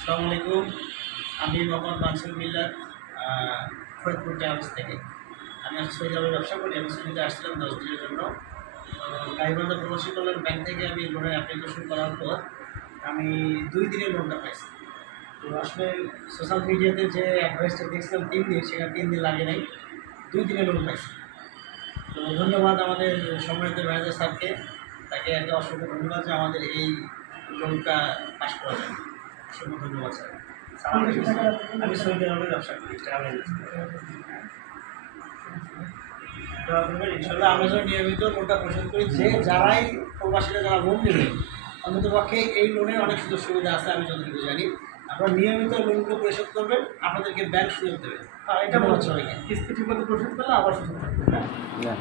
আসসালামু আলাইকুম। আমি মোহাম্মদ মানসুর মিল্লার ফরিদপুর ট্রাভেলস থেকে। আমি আরবে ব্যবসা করি, আমি সৌদিতে আসছিলাম দশ দিনের জন্য। গাইবান্ধা প্রবাসী কল্যাণ ব্যাংক থেকে আমি লোনের অ্যাপ্লিকেশন করার পর আমি দুই দিনের লোনটা পাইছি। তো আসলে সোশ্যাল মিডিয়াতে যে অ্যাডভাইসটা দেখছিলাম তিন দিন সেখানে তিন দিন লাগে নাই। দুই দিনের লোন পাইছি। তো ধন্যবাদ আমাদের সম্মানিত ম্যানেজার স্যারকে। তাকে একটা অসংখ্য ধন্যবাদ যে আমাদের এই লোনটা পাশ করা যায় আমি সৌদি আরবে ব্যবসা করি ট্রাভেল ইনশাল্লাহ আমরা যেন নিয়মিত লোনটা পরিশোধ করি। যে যারাই প্রবাসীরা যারা লোন নেবে অন্তত পক্ষে এই লোনের অনেক সুযোগ সুবিধা আছে আমি যতটুকু জানি। আপনারা নিয়মিত লোনগুলো পরিশোধ করবেন আপনাদেরকে ব্যাংক সুযোগ দেবে। হ্যাঁ এটা বলছি সবাইকে। কিস্তি ঠিক মতো পরিশোধ করলে আবার সুযোগ থাকবে। হ্যাঁ।